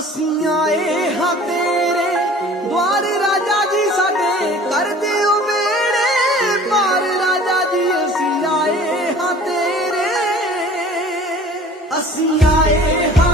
ਉਦਾਸੀਆਂ ਏ ਹਾਂ ਤੇਰੇ। ਦਵਾਰ ਰਾਜਾ ਜੀ ਸਾਡੇ ਕਰਦੇ ਹੋ ਵੇੜੇ ਰਾਜਾ ਜੀ, ਅਸੀਂ ਆਏ ਹਾਂ ਅਸੀਂ ਆਏ ਹਾਂ